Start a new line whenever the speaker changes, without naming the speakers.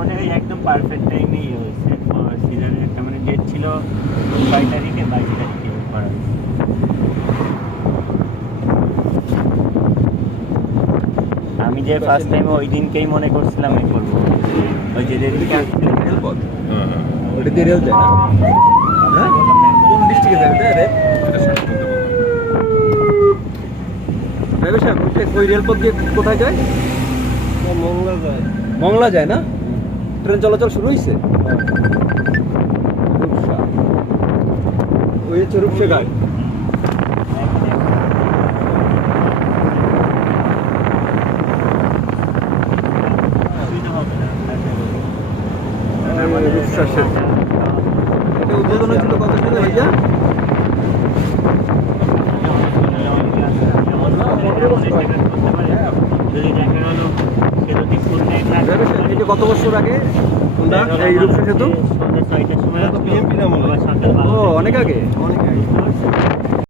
মানে ওই একদম পারফেক্ট টাইমেই হয়েছে সিজনের একটা। মানে ডেট ছিল ছয় তারিখে বাইশ তারিখে করা হয়েছে। আমি যে ফার্স্ট টাইম ওই দিনকেই মনে করছিলাম এই করব। ওই যে
রেলপথ।
হ্যাঁ হ্যাঁ।
ওটা দিয়ে রেল যায় না? হ্যাঁ? কোন ডিস্ট্রিক্টে যাবে? এটা? রে
এটা শেষ করতে পারব।
ড্রাইভার সাহেব ওই রেলপথ দিয়ে কোথায় যায়?
মঙ্গল যায়
মংলা যায় না? ট্রেন চলাচল শুরু হয়েছে ওই হচ্ছে রূপসা ঘাট
অসুবিধা হবে না।
ওই রূপসা সেতু। এটা উদ্বোধন হয়েছিল
ফুল
যে কত বছর আগে? এই রূপসা সেতু? ও অনেক আগে অনেক আগে।